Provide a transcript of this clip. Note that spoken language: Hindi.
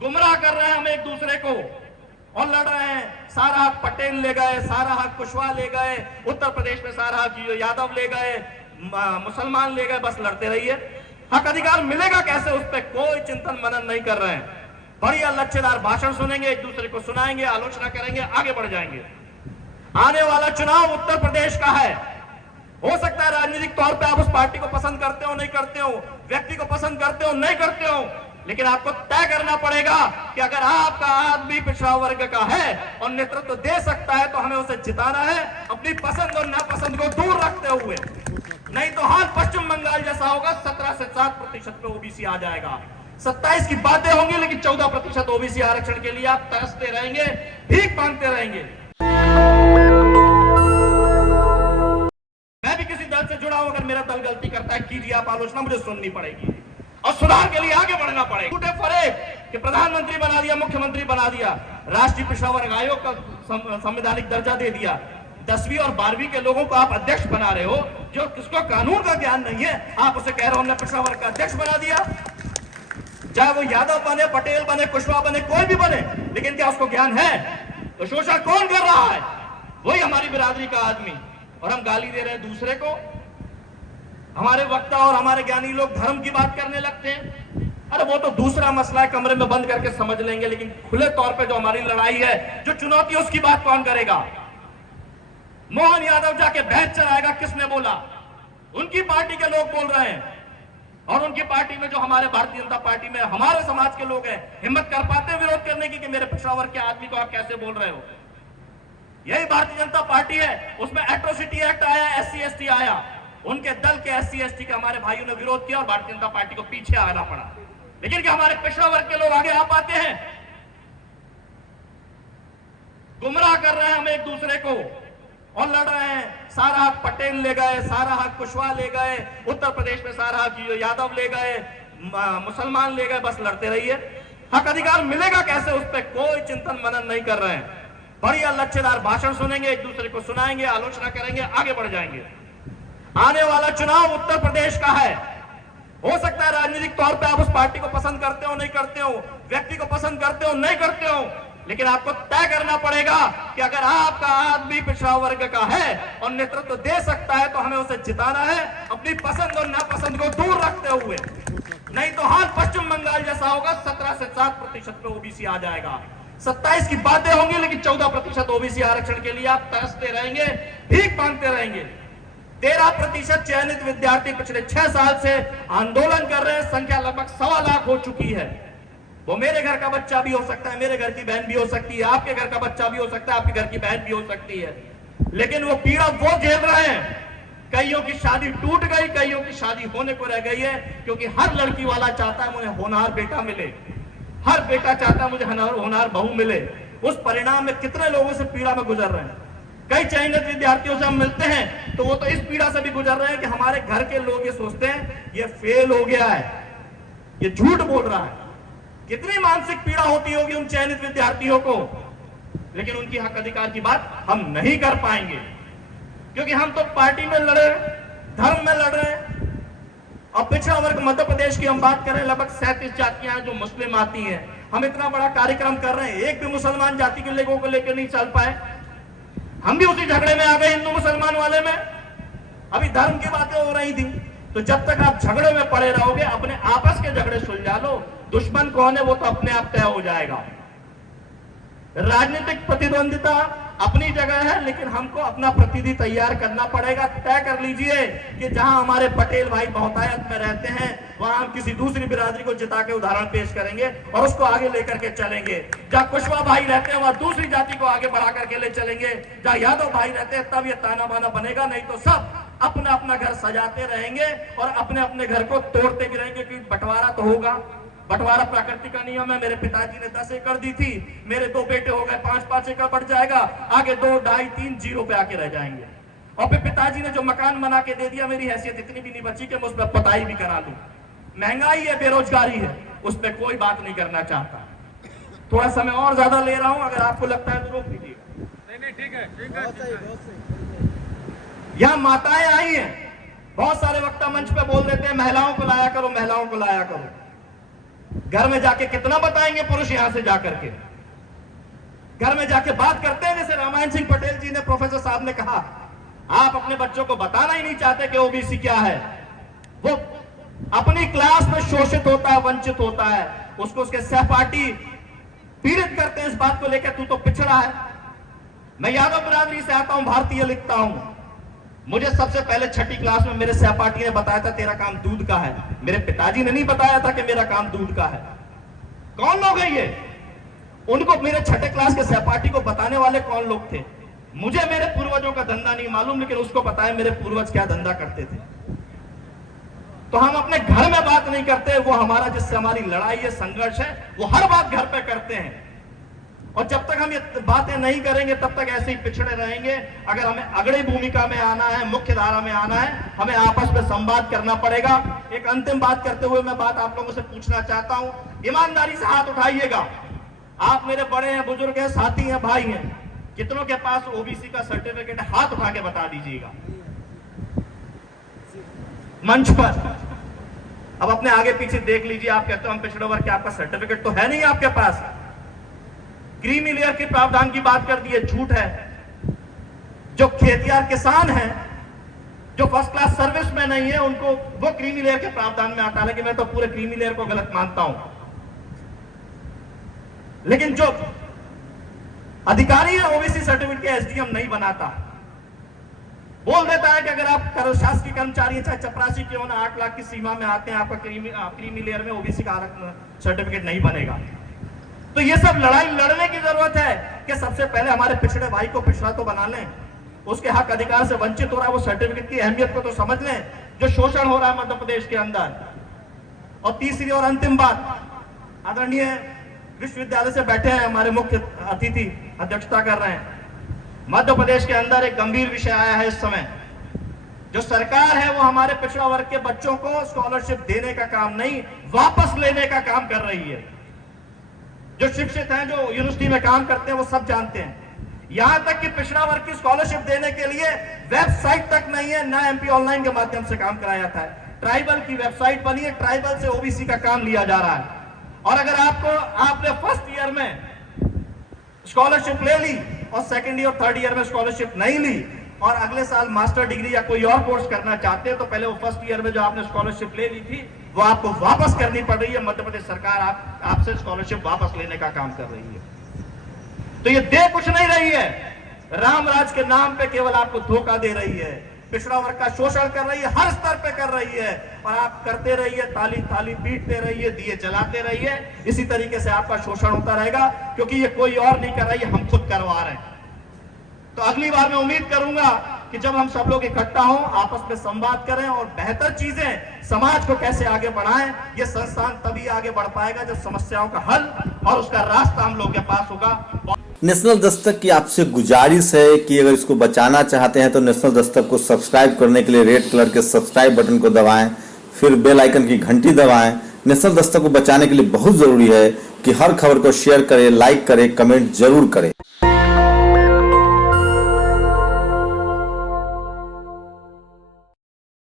गुमराह कर रहे हैं हम एक दूसरे को और लड़ रहे हैं। सारा हक पटेल ले गए, सारा हक कुशवाहा ले गए, उत्तर प्रदेश में सारा हक यादव ले गए, मुसलमान ले गए, बस लड़ते रहिए। हक अधिकार मिलेगा कैसे, उस पर कोई चिंतन मनन नहीं कर रहे हैं। बढ़िया लच्छेदार भाषण सुनेंगे, एक दूसरे को सुनाएंगे, आलोचना करेंगे, आगे बढ़ जाएंगे। आने वाला चुनाव उत्तर प्रदेश का है। हो सकता है राजनीतिक तौर पे आप उस पार्टी को पसंद करते हो, नहीं करते हो, व्यक्ति को पसंद करते हो, नहीं करते हो, लेकिन आपको तय करना पड़ेगा कि अगर आपका आदमी पिछड़ा वर्ग का है और नेतृत्व दे सकता है तो हमें उसे जिताना है, अपनी पसंद और नापसंद को दूर रखते हुए। नहीं तो हाल पश्चिम बंगाल जैसा होगा, 17 से 7% पे ओबीसी आ जाएगा। 27 की बातें होंगी, लेकिन 14% ओबीसी आरक्षण के लिए आप तरसते रहेंगे, भीख मांगते रहेंगे। मैं भी किसी दल से जुड़ा हूं, अगर मेरा दल गलती करता है कीजिए आप आलोचना, मुझे सुननी पड़ेगी और सुधार के लिए आगे बढ़ना पड़ेगा। टूटे फरेब कि प्रधानमंत्री बना दिया, मुख्यमंत्री बना दिया, राष्ट्रीय पिछड़ा वर्ग आयोग का संवैधानिक दर्जा दे दिया, 10वीं और 12वीं के लोगों को आप अध्यक्ष बना रहे हो, जो किसको कानून का ज्ञान नहीं है, आप उसे कह रहे हो हमने पिछड़ा वर्ग का अध्यक्ष बना दिया। चाहे वो यादव बने, पटेल बने, कुशवाहा बने, कोई भी बने, लेकिन क्या उसको ज्ञान है? तो शोषण कौन कर रहा है? वही हमारी बिरादरी का आदमी। और हम गाली दे रहे हैं दूसरे को। हमारे वक्ता और हमारे ज्ञानी लोग धर्म की बात करने लगते हैं। अरे वो तो दूसरा मसला है, कमरे में बंद करके समझ लेंगे, लेकिन खुले तौर पे जो हमारी लड़ाई है, जो चुनौती है, उसकी बात कौन करेगा? मोहन यादव जाके भैंस चराएगा, किसने बोला? उनकी पार्टी के लोग बोल रहे हैं। और उनकी पार्टी में जो हमारे भारतीय जनता पार्टी में हमारे समाज के लोग हैं, हिम्मत कर पाते हैं विरोध करने की कि मेरे पिछड़ा वर्ग के आदमी को आप कैसे बोल रहे हो? यही भारतीय जनता पार्टी है। उसमें एट्रोसिटी एक्ट आया, SC ST आया, उनके दल के SC ST के हमारे भाइयों ने विरोध किया और भारतीय जनता पार्टी को पीछे आना पड़ा। लेकिन क्या हमारे पिछड़ा वर्ग के लोग आगे आ पाते हैं? गुमराह कर रहे हैं हम एक दूसरे को और लड़ रहे हैं। सारा हक पटेल ले गए, सारा हक कुशवाहा ले गए, उत्तर प्रदेश में सारा हक यादव ले गए, मुसलमान ले गए, बस लड़ते रहिए। हक अधिकार मिलेगा कैसे, उस पर कोई चिंतन मनन नहीं कर रहे हैं। बढ़िया लच्छेदार भाषण सुनेंगे, एक दूसरे को सुनाएंगे, आलोचना करेंगे, आगे बढ़ जाएंगे। आने वाला चुनाव उत्तर प्रदेश का है। हो सकता है राजनीतिक तौर पे आप उस पार्टी को पसंद करते हो, नहीं करते हो, व्यक्ति को पसंद करते हो, नहीं करते हो, लेकिन आपको तय करना पड़ेगा कि अगर आपका आदमी पिछड़ा वर्ग का है और नेतृत्व दे सकता है तो हमें उसे जिताना है, अपनी पसंद और नापसंद को दूर रखते हुए। नहीं तो हाल पश्चिम बंगाल जैसा होगा, 17 से 7% पे ओबीसी आ जाएगा। 27 की बातें होंगी, लेकिन 14% ओबीसी आरक्षण के लिए आप तरसते रहेंगे, भीख मांगते रहेंगे। 13% चयनित विद्यार्थी पिछले 6 साल से आंदोलन कर रहे हैं, संख्या लगभग 1.25 लाख हो चुकी है। वो मेरे घर का बच्चा भी हो सकता है, मेरे घर की बहन भी हो सकती है, आपके घर का बच्चा भी हो सकता है, आपके घर की बहन भी हो सकती है, लेकिन वो पीड़ा वो झेल रहे हैं। कईयों की शादी टूट गई, कईयों की शादी होने को रह गई है, क्योंकि हर लड़की वाला चाहता है मुझे होनहार बेटा मिले, हर बेटा चाहता है मुझे होनहार बहू मिले। उस परिणाम में कितने लोगों से पीड़ा में गुजर रहे हैं। कई चयनित विद्यार्थियों से हम मिलते हैं तो वो तो इस पीड़ा से भी गुजर रहे हैं कि हमारे घर के लोग ये सोचते हैं ये फेल हो गया है, ये झूठ बोल रहा है। कितनी मानसिक पीड़ा होती होगी उन चयनित विद्यार्थियों को, लेकिन उनकी हक अधिकार की बात हम नहीं कर पाएंगे, क्योंकि हम तो पार्टी में लड़े, धर्म में लड़ रहे हैं। और पिछड़ा वर्ग मध्य प्रदेश की हम बात करें, लगभग 37 जातियां हैं जो मुस्लिम आती हैं। हम इतना बड़ा कार्यक्रम कर रहे हैं, एक भी मुसलमान जाति के लोगों को लेकर नहीं चल पाए। हम भी उसी झगड़े में आ गए, हिंदू मुसलमान वाले में। अभी धर्म की बातें हो रही थी, तो जब तक आप झगड़े में पड़े रहोगे, अपने आपस के झगड़े सुलझा लो, दुश्मन कौन है वो तो अपने आप तय हो जाएगा। राजनीतिक प्रतिद्वंदिता अपनी जगह है, लेकिन हमको अपना प्रतिनिधि तैयार करना पड़ेगा। तय कर लीजिए कि जहां हमारे पटेल भाई बहुतायत में रहते हैं, वहां हम किसी दूसरी बिरादरी को जिता के उदाहरण पेश करेंगे और उसको आगे लेकर के चलेंगे। जहां कुशवाहा भाई रहते हैं, वहां दूसरी जाति को आगे बढ़ा करके ले चलेंगे। जहां यादव भाई रहते हैं, तब ये ताना बाना बनेगा, नहीं तो सब अपना अपना घर सजाते रहेंगे और अपने अपने घर को तोड़ते भी रहेंगे, क्योंकि बंटवारा तो होगा। बंटवारा प्रकृति का नियम है। मेरे पिताजी ने 10 एकड़ दी थी, मेरे 2 बेटे हो गए, 5-5 एकड़ बढ़ जाएगा, आगे 2, 2.5, 3 जीरो पे आके रह जाएंगे। और फिर पिताजी ने जो मकान बना के दे दिया, मेरी हैसियत इतनी भी नहीं बची कि मैं उस पर पुताई भी करा लूं। महंगाई है, बेरोजगारी है, उस पर कोई बात नहीं करना चाहता। थोड़ा समय और ज्यादा ले रहा हूं, अगर आपको लगता है तो रोक लीजिएगा। नहीं, ठीक है। यहाँ माताएं आई हैं, बहुत सारे वक्ता मंच पे बोल देते हैं महिलाओं को लाया करो, महिलाओं को लाया करो। घर में जाके कितना बताएंगे पुरुष यहां से जाकर के? घर में जाके बात करते हैं जैसे रामायण सिंह पटेल जी ने, प्रोफेसर साहब ने कहा, आप अपने बच्चों को बताना ही नहीं चाहते कि ओबीसी क्या है। वो अपनी क्लास में शोषित होता है, वंचित होता है, उसको उसके सहपाठी पीड़ित करते हैं इस बात को लेकर, तू तो पिछड़ा है। मैं यादव बिरादरी से आता हूं, भारतीय लिखता हूं। मुझे सबसे पहले छठी क्लास में मेरे सहपाठी ने बताया था तेरा काम दूध का है। मेरे पिताजी ने नहीं बताया था कि मेरा काम दूध का है। कौन लोग हैं ये? उनको, मेरे छठे क्लास के सहपाठी को बताने वाले कौन लोग थे? मुझे मेरे पूर्वजों का धंधा नहीं मालूम, लेकिन उसको पता है मेरे पूर्वज क्या धंधा करते थे। तो हम अपने घर में बात नहीं करते, वो हमारा जिससे हमारी लड़ाई है, संघर्ष है, वो हर बात घर पे करते हैं। और जब तक हम ये बातें नहीं करेंगे तब तक ऐसे ही पिछड़े रहेंगे। अगर हमें अग्रणी भूमिका में आना है, मुख्य धारा में आना है, हमें आपस में संवाद करना पड़ेगा। एक अंतिम बात करते हुए मैं बात आप लोगों से पूछना चाहता हूं, ईमानदारी से हाथ उठाइएगा। आप मेरे बड़े हैं, बुजुर्ग हैं, साथी हैं, भाई हैं, कितनों के पास ओबीसी का सर्टिफिकेट है? हाथ उठा के बता दीजिएगा मंच पर। अब अपने आगे पीछे देख लीजिए। आप कहते हो हम पिछड़े वर्ग के, आपका सर्टिफिकेट तो है नहीं आपके पास। क्रीमी लेयर के प्रावधान की बात कर दी है, झूठ है। जो खेतियार किसान हैं, जो फर्स्ट क्लास सर्विस में नहीं है, उनको वो क्रीमी लेयर के प्रावधान में आता है। कि मैं तो पूरे क्रीमी लेयर को गलत मानता हूं, लेकिन जो अधिकारी है ओबीसी सर्टिफिकेट के एसडीएम नहीं बनाता। बोल देता है कि अगर आप शासकीय कर्मचारी हैं, चाहे चपरासी क्यों ना, 8 लाख की सीमा में आते हैं, आपका क्रीमी लेयर में ओबीसी का सर्टिफिकेट नहीं बनेगा। तो ये सब लड़ाई लड़ने की जरूरत है कि सबसे पहले हमारे पिछड़े भाई को पिछड़ा तो बना लें, उसके हक अधिकार से वंचित हो रहा है, वो सर्टिफिकेट की अहमियत को तो समझ लें, जो शोषण हो रहा है मध्य प्रदेश के अंदर। और तीसरी और अंतिम बात, आदरणीय विश्वविद्यालय से बैठे हैं हमारे मुख्य अतिथि, अध्यक्षता कर रहे हैं। मध्य प्रदेश के अंदर एक गंभीर विषय आया है इस समय। जो सरकार है वो हमारे पिछड़ा वर्ग के बच्चों को स्कॉलरशिप देने का काम नहीं, वापस लेने का काम कर रही है। जो शिक्षित हैं, जो यूनिवर्सिटी में काम करते हैं, वो सब जानते हैं। यहां तक कि पिछड़ा वर्ग की स्कॉलरशिप देने के लिए वेबसाइट तक नहीं है, ना एमपी ऑनलाइन के माध्यम से काम कराया जाता है। ट्राइबल की वेबसाइट बनी है, ट्राइबल से ओबीसी का काम लिया जा रहा है। और अगर आपने फर्स्ट ईयर में स्कॉलरशिप ले ली और सेकंड ईयर, थर्ड ईयर में स्कॉलरशिप नहीं ली, और अगले साल मास्टर डिग्री या कोई और कोर्स करना चाहते हैं, तो पहले वो फर्स्ट ईयर में जो आपने स्कॉलरशिप ले ली थी वो आपको वापस करनी पड़ रही है। मध्य प्रदेश सरकार आपसे स्कॉलरशिप वापस लेने का काम कर रही है। तो ये दे कुछ नहीं रही है, रामराज के नाम पे केवल आपको धोखा दे रही है, पिछड़ा वर्ग का शोषण कर रही है, हर स्तर पे कर रही है। और आप करते रहिए, ताली ताली पीटते रहिए, दिए जलाते रहिए, इसी तरीके से आपका शोषण होता रहेगा, क्योंकि ये कोई और नहीं कर रहा है, हम खुद करवा रहे हैं। तो अगली बार मैं उम्मीद करूंगा कि जब हम सब लोग इकट्ठा हों, आपस में संवाद करें और बेहतर चीजें समाज को कैसे आगे बढ़ाएं, ये संस्थान तभी आगे बढ़ पाएगा जब समस्याओं का हल और उसका रास्ता हम लोगों के पास होगा। नेशनल दस्तक की आपसे गुजारिश है कि अगर इसको बचाना चाहते हैं तो नेशनल दस्तक को सब्सक्राइब करने के लिए रेड कलर के सब्सक्राइब बटन को दबाएं, फिर बेल आइकन की घंटी दबाएं। नेशनल दस्तक को बचाने के लिए बहुत जरूरी है कि हर खबर को शेयर करें, लाइक करें, कमेंट जरूर करें।